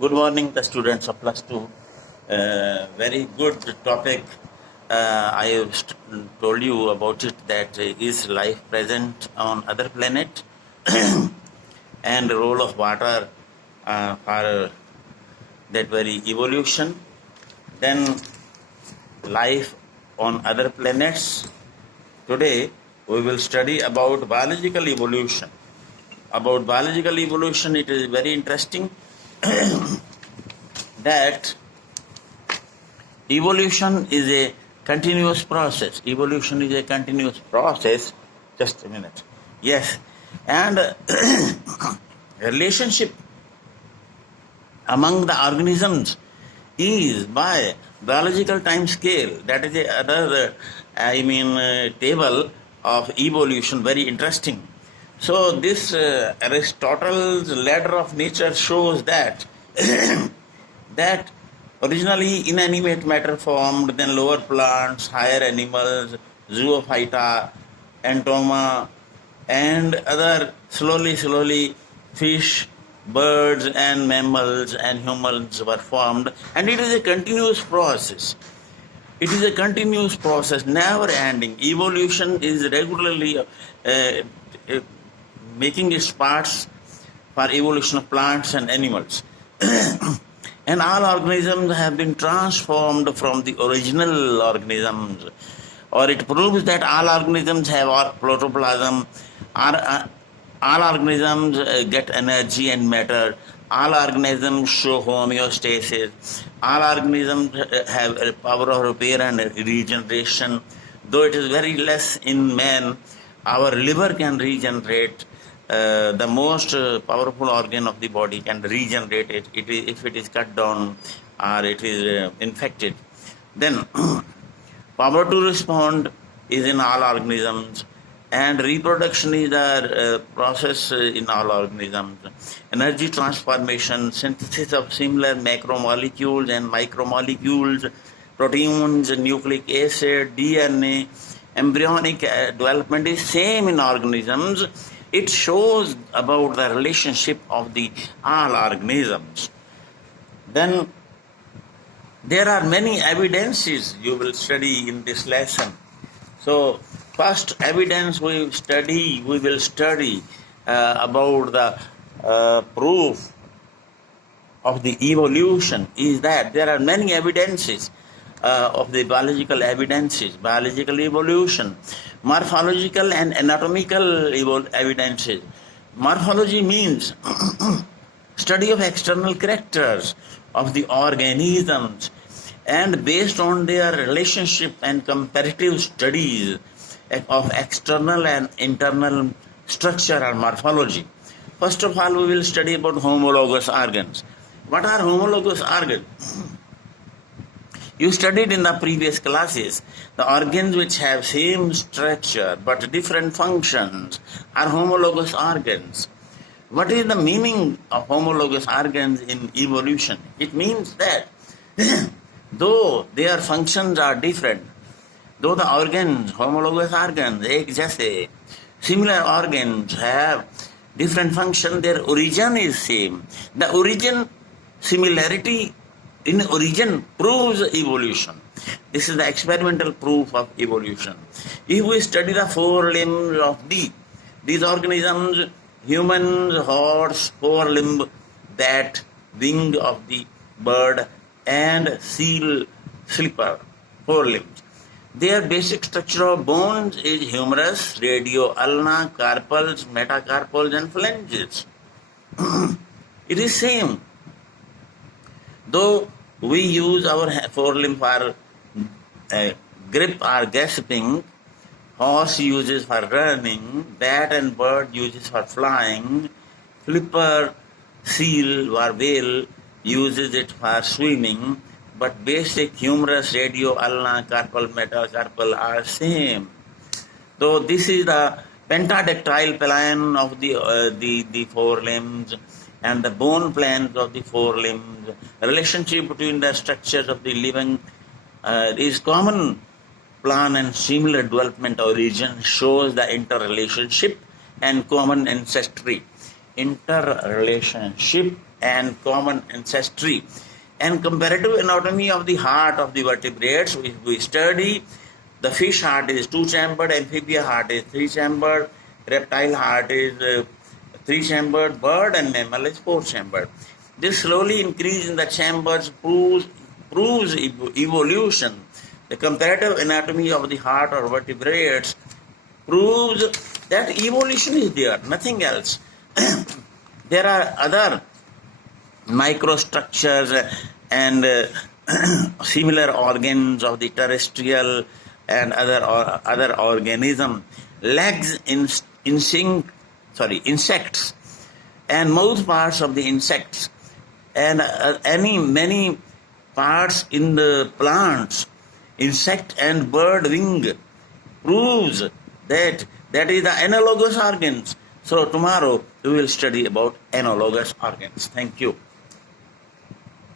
Good morning, the students of plus two. Very good topic. I have told you about it that is life present on other planet and the role of water for that very evolution. Then life on other planets. Today we will study about biological evolution. About biological evolution, it is very interesting that evolution is a continuous process. Evolution is a continuous process. Just a minute. Yes. And relationship among the organisms is by biological time scale. That is another, table of evolution, very interesting. So this Aristotle's ladder of nature shows that that originally inanimate matter formed, then lower plants, higher animals, zoophyta, entoma, and other slowly fish, birds and mammals and humans were formed, and it is a continuous process. It is a continuous process, never ending. Evolution is regularly making its parts for evolution of plants and animals. And all organisms have been transformed from the original organisms. Or it proves that all organisms have protoplasm, all organisms get energy and matter, all organisms show homeostasis, all organisms have a power of repair and regeneration. Though it is very less in man, our liver can regenerate. The most powerful organ of the body can regenerate it if it is cut down or it is infected. Then power to respond is in all organisms, and reproduction is the process in all organisms. Energy transformation, synthesis of similar macromolecules and micromolecules, proteins, nucleic acid, DNA, embryonic development is same in organisms. It shows about the relationship of the all organisms. Then there are many evidences you will study in this lesson. So first evidence we will study about the proof of the evolution is that there are many evidences of the biological evidences, biological evolution, morphological and anatomical evidences. Morphology means study of external characters of the organisms, and based on their relationship and comparative studies of external and internal structure or morphology. First of all, we will study about homologous organs. What are homologous organs? You studied in the previous classes the organs which have same structure but different functions are homologous organs. What is the meaning of homologous organs in evolution? It means that though their functions are different, though the organs, homologous organs, एक similar organs have different function, their origin is same. The origin, similarity in origin proves evolution. This is the experimental proof of evolution. If we study the four limbs of these organisms, humans, horse, four limb, bat, wing of the bird, and seal, slipper, four limbs. Their basic structure of bones is humerus, radio-ulna, carpals, metacarpals, and phalanges. It is same. Though we use our forelimb for grip or grasping, horse uses for running, bat and bird uses for flying, flipper, seal or whale uses it for swimming, but basic humerus, radio, ulna, carpal, metacarpal are same. So this is the pentadactyl plan of the four limbs and the bone plans of the four limbs. The relationship between the structures of the living is common plan and similar development origin shows the interrelationship and common ancestry. interrelationship and common ancestry. And comparative anatomy of the heart of the vertebrates, if we study, the fish heart is two-chambered, amphibian heart is three-chambered, reptile heart is three-chambered, bird and mammal is four-chambered. This slowly increase in the chambers proves evolution. The comparative anatomy of the heart or vertebrates proves that evolution is there, nothing else. There are other microstructures and similar organs of the terrestrial and other organism. Legs, insects, and mouth parts of the insects, and many parts in the plants, insect and bird wing, proves that is the analogous organs. So tomorrow we will study about analogous organs. Thank you.